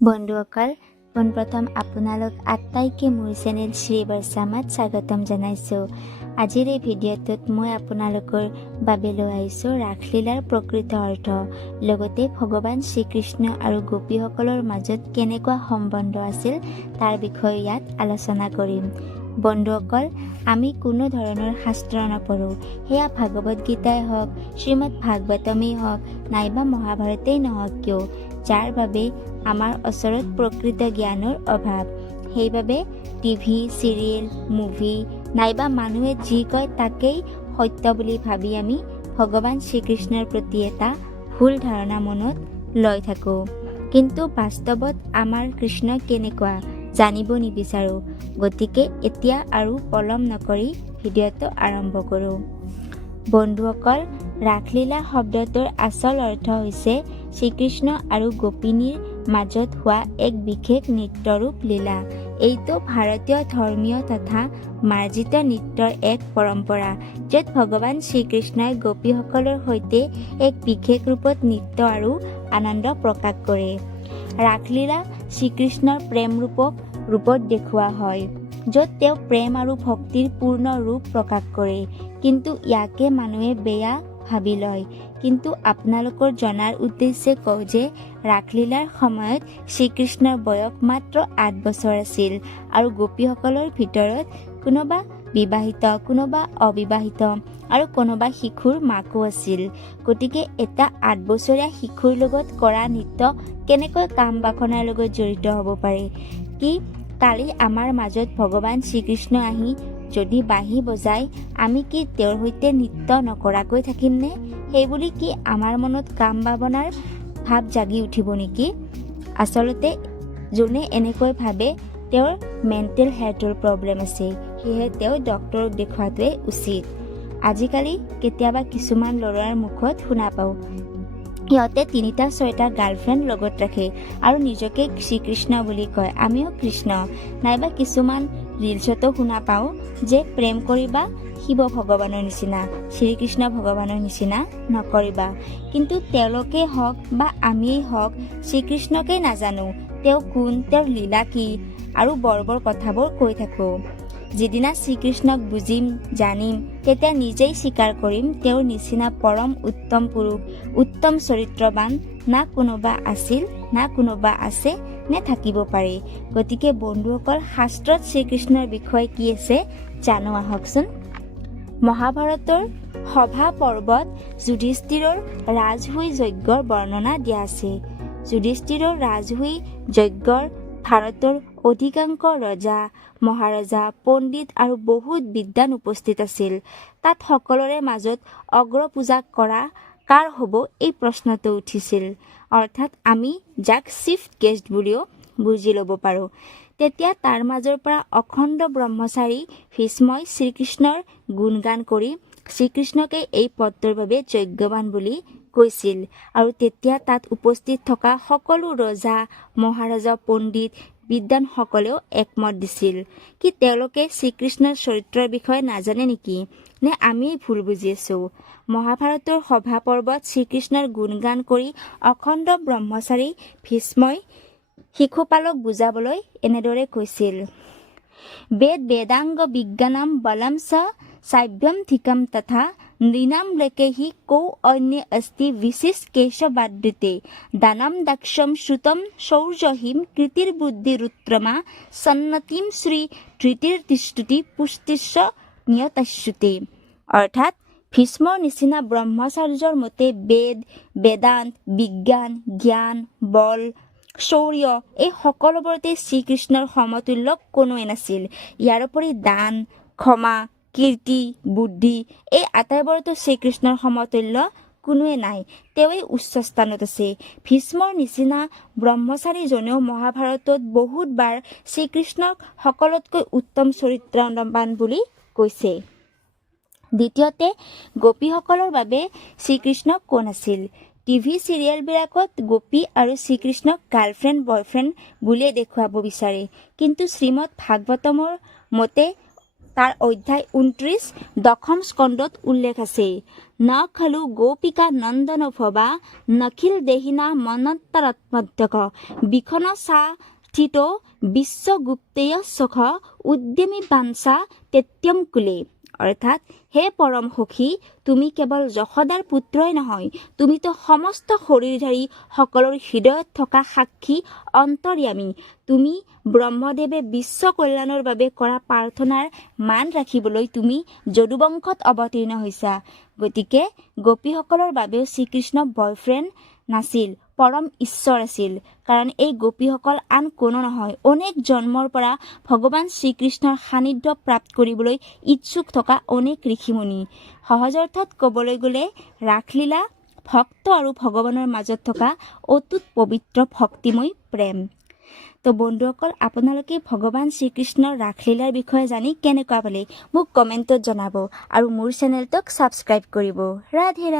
বন্ধুসকল, পোনপ্ৰথম আপোনালোক আটাইকে মোৰ চেনেল শ্ৰী বৰ্ষামাত স্বাগতম জনাইছোঁ। আজিৰ এই ভিডিঅ'টোত মই আপোনালোকৰ বাবে লৈ আহিছোঁ ৰাসলীলাৰ প্ৰকৃত অৰ্থ, লগতে ভগৱান শ্ৰীকৃষ্ণ আৰু গোপীসকলৰ মাজত কেনেকুৱা সম্বন্ধ আছিল তাৰ বিষয়ে ইয়াত আলোচনা কৰিম। বন্ধুসকল, আমি কোনো ধৰণৰ শাস্ত্ৰ নপঢ়োঁ, সেয়া ভাগৱত গীতাই হওক, শ্ৰীমদ ভাগৱতমেই হওক, নাইবা মহাভাৰতেই নহওক কিয়, যাৰ বাবে আমাৰ ওচৰত প্ৰকৃত জ্ঞানৰ অভাৱ। সেইবাবে টিভি, চিৰিয়েল, মুভি নাইবা মানুহে যি কয় তাকেই সত্য বুলি ভাবি আমি ভগৱান শ্ৰীকৃষ্ণৰ প্ৰতি এটা ভুল ধাৰণা মনত লৈ থাকোঁ। কিন্তু বাস্তৱত আমাৰ কৃষ্ণ কেনেকুৱা জানিব নিবিচাৰোঁ। গতিকে এতিয়া আৰু পলম নকৰি ভিডিঅ'টো আৰম্ভ কৰোঁ। বন্ধুসকল, ৰাসলীলা শব্দটোৰ আচল অৰ্থ হৈছে শ্ৰীকৃষ্ণ আৰু গোপিনীৰ মাজত হোৱা এক বিশেষ নৃত্যৰূপ লীলা। এইটো ভাৰতীয় ধৰ্মীয় তথা মাৰ্জিত নৃত্যৰ এক পৰম্পৰা, য'ত ভগৱান শ্ৰীকৃষ্ণই গোপীসকলৰ সৈতে এক বিশেষ ৰূপত নৃত্য আৰু আনন্দ প্ৰকাশ কৰে। ৰাসলীলা শ্ৰীকৃষ্ণৰ প্ৰেম ৰূপত দেখুওৱা হয়, য'ত তেওঁ প্ৰেম আৰু ভক্তিৰ পূৰ্ণ ৰূপ প্ৰকাশ কৰে। কিন্তু ইয়াকে মানুহে বেয়া ভাবি লয়। কিন্তু আপোনালোকৰ জনাৰ উদ্দেশ্যে কওঁ যে ৰাসলীলাৰ সময়ত শ্ৰীকৃষ্ণৰ বয়স মাত্ৰ 8 বছৰ আছিল আৰু গোপীসকলৰ ভিতৰত কোনোবা বিবাহিত, কোনোবা অবিবাহিত আৰু কোনোবা শিশুৰ মাকো আছিল। গতিকে এটা 8 বছৰীয়া শিশুৰ লগত কৰা নৃত্য কেনেকৈ কাম বাসনাৰ লগত জড়িত হ'ব পাৰে? কি কালি আমাৰ মাজত ভগৱান শ্ৰীকৃষ্ণ আহি যদি বাঁহী বজায়, আমি কি তেওঁৰ সৈতে নৃত্য নকৰাকৈ থাকিমনে? সেইবুলি কি আমাৰ মনত কাম ভাৱনাৰ ভাৱ জাগি উঠিব নেকি? আচলতে যোনে এনেকৈ ভাবে তেওঁৰ মেণ্টেল হেল্থৰ প্ৰব্লেম আছে, সেয়েহে তেওঁ ডক্তৰক দেখুৱাটোৱে উচিত। আজিকালি কেতিয়াবা কিছুমান ল'ৰাৰ মুখত শুনা পাওঁ, সিহঁতে 3টা-4টা গাৰ্লফ্ৰেণ্ড লগত ৰাখে আৰু নিজকে শ্ৰীকৃষ্ণ বুলি কয়, আমিও কৃষ্ণ। নাইবা কিছুমান ৰিলছতো শুনা পাওঁ যে প্ৰেম কৰিবা শিৱ ভগৱানৰ নিচিনা, শ্ৰীকৃষ্ণ ভগৱানৰ নিচিনা নকৰিবা। কিন্তু তেওঁলোকে হওক বা আমিয়েই হওক শ্ৰীকৃষ্ণকেই নাজানো, তেওঁ কোন, তেওঁৰ লীলা কি আৰু বৰ কথাবোৰ কৈ থাকোঁ। যিদিনা শ্ৰীকৃষ্ণক বুজিম, জানিম, তেতিয়া নিজেই স্বীকাৰ কৰিম তেওঁৰ নিচিনা পৰম উত্তম পুৰুষ, উত্তম চৰিত্ৰৱান না কোনোবা আছিল, না কোনোবা আছে নে থাকিব পাৰে। গতিকে বন্ধুসকল, শাস্ত্ৰত শ্ৰীকৃষ্ণৰ বিষয়ে কি আছে জানো আহকচোন। মহাভাৰতৰ সভা পৰ্বত যুধিষ্ঠিৰৰ ৰাজসুই যজ্ঞৰ বৰ্ণনা দিয়া আছে। যুধিষ্ঠিৰৰ ৰাজসুই যজ্ঞৰ ভাৰতৰ অধিকাংশ ৰজা, মহাৰজা, পণ্ডিত আৰু বহুত বিদ্বান উপস্থিত আছিল। তাত সকলোৰে মাজত অগ্ৰপূজা কৰা কাৰ হ'ব এই প্ৰশ্নটো উঠিছিল, অৰ্থাৎ আমি যাক চিফ গেষ্ট বুলিও বুজি ল'ব পাৰোঁ। তেতিয়া তাৰ মাজৰ পৰা অখণ্ড ব্ৰহ্মচাৰী ভীষ্মই শ্ৰীকৃষ্ণৰ গুণগান কৰি শ্ৰীকৃষ্ণকে এই পদটোৰ বাবে যোগ্যৱান বুলি কৈছিল। আৰু তেতিয়া তাত উপস্থিত থকা সকলো ৰজা, মহাৰজা, পণ্ডিত, বিদ্বানসকলেও একমত দিছিল। কি তেওঁলোকে শ্ৰীকৃষ্ণৰ চৰিত্ৰৰ বিষয়ে নাজানে নেকি, নে আমিয়েই ভুল বুজি আছোঁ? মহাভাৰতৰ সভা পৰ্বত শ্ৰীকৃষ্ণৰ গুণগান কৰি অখণ্ড ব্ৰহ্মচাৰী ভীষ্মই শিশুপালক বুজাবলৈ এনেদৰে কৈছিল, বেদ বেদাংগ বিজ্ঞানম বলম চ সাভ্যম ধিকম তথা নৃণাম লোকে হি কৌ অন্যে অস্তি বিশেষ কেশবাদৃতে দানম দাক্ষম শ্ৰুতম শৌৰ্যহিম কৃতিৰ্বুদ্ধিৰুত্তমা সন্নতিম শ্ৰী ধৃতিৰ্তিষ্ঠতি পুষ্টিস্য নিয়তাশ্ৰুতে। অৰ্থাৎ ভীষ্মৰ নিচিনা ব্ৰহ্মচাৰ্যৰ মতে বেদ, বেদান্ত, বিজ্ঞান, জ্ঞান, বল, শৌৰ্য এই সকলোবোৰতে শ্ৰীকৃষ্ণৰ সমতুল্য কোনোৱে নাছিল। ইয়াৰোপৰি দান, ক্ষমা, কীৰ্তি, বুদ্ধি এই আটাইবোৰতো শ্ৰীকৃষ্ণৰ সমতুল্য কোনোৱে নাই, তেওঁৱেই উচ্চ স্থানত আছে। ভীষ্মৰ নিচিনা ব্ৰহ্মচাৰীজনেও মহাভাৰতত বহুতবাৰ শ্ৰীকৃষ্ণক সকলোতকৈ উত্তম চৰিত্ৰৱান বুলি কৈছে। দ্বিতীয়তে, গোপীসকলৰ বাবে শ্ৰীকৃষ্ণ কোন আছিল? টিভি চিৰিয়েলবিলাকত গোপী আৰু শ্ৰীকৃষ্ণক গাৰ্লফ্ৰেণ্ড বয়ফ্ৰেণ্ড বুলিয়ে দেখুৱাব বিচাৰে। কিন্তু শ্ৰীমদ ভাগৱতমৰ মতে তাৰ অধ্যায় 29 দশম স্কন্ধত উল্লেখ আছে। ন খলু গোপিকা নন্দন ভবা নখিল দেহিনা মনন্তৰাত্মধ্যক বিখন সা স্থিত বিশ্বগুপ্তেয় সখ উদ্যমী বাঞ্ছা তেত্যম কুলে। অৰ্থাৎ হে পৰম সখী, তুমি কেৱল যশোদাৰ পুত্ৰই নহয়, তুমিতো সমস্ত শৰীৰধাৰী সকলৰ হৃদয়ত থকা সাক্ষী অন্তৰ্যামী। তুমি ব্ৰহ্মদেৱে বিশ্ব কল্যাণৰ বাবে কৰা প্ৰাৰ্থনাৰ মান ৰাখিবলৈ তুমি যদুবংশত অৱতীৰ্ণ হৈছা। গতিকে গোপীসকলৰ বাবেও শ্ৰীকৃষ্ণ বয়ফ্ৰেণ্ড নাছিল, পৰম ঈশ্বৰ আছিল। কাৰণ এই গোপীসকল আন কোনো নহয়, অনেক জন্মৰ পৰা ভগৱান শ্ৰীকৃষ্ণৰ সান্নিধ্য প্ৰাপ্ত কৰিবলৈ ইচ্ছুক থকা অনেক ঋষিমুনি। সহজ অৰ্থত ক'বলৈ গ'লে ৰাসলীলা ভক্ত আৰু ভগৱানৰ মাজত থকা অতুট পবিত্ৰ ভক্তিময় প্ৰেম। তো বন্ধুসকল, আপোনালোকে ভগৱান শ্ৰীকৃষ্ণৰ ৰাসলীলাৰ বিষয়ে জানি কেনেকুৱা পালে মোক কমেণ্টত জনাব আৰু মোৰ চেনেলটোক ছাবস্ক্ৰাইব কৰিব। ৰাধে ৰাধে।